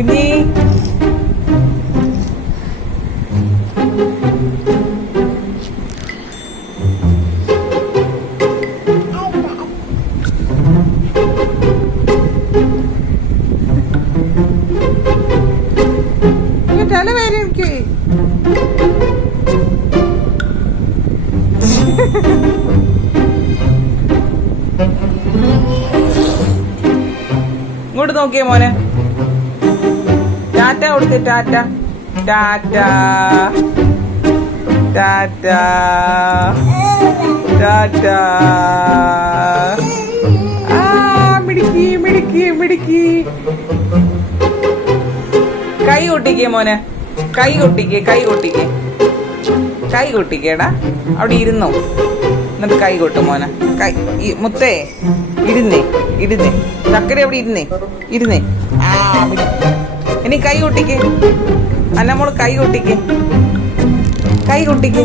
കുഞ്ഞി തല വേറെ എനിക്ക് ഇങ്ങോട്ട് നോക്കിയേ മോനെ. ടാറ്റ കൊടുത്ത് ടാറ്റ ടാറ്റ ടാറ്റ ടാറ്റ. മിടുക്കി മിടുക്കി മിടുക്കി. കൈ കൊട്ടിക്കേ മോനെ. കൈ കൊട്ടിക്കേ കൈ കൊട്ടിക്കേ കൈ കൊട്ടിക്കേടാ. അവിടെ ഇരുന്നോ. എന്നിട്ട് കൈ കൊട്ടു മോനെ. കൈ മുത്തേ ഇരുന്നേ ഇരുന്നേ. ചക്കര അവിടെ ഇരുന്നേ ഇരുന്നേ. ഇനി കൈ കൊട്ടിക്കേ. അന്നമോള് കൈ കൊട്ടിക്കേ കൈ കൊട്ടിക്കേ.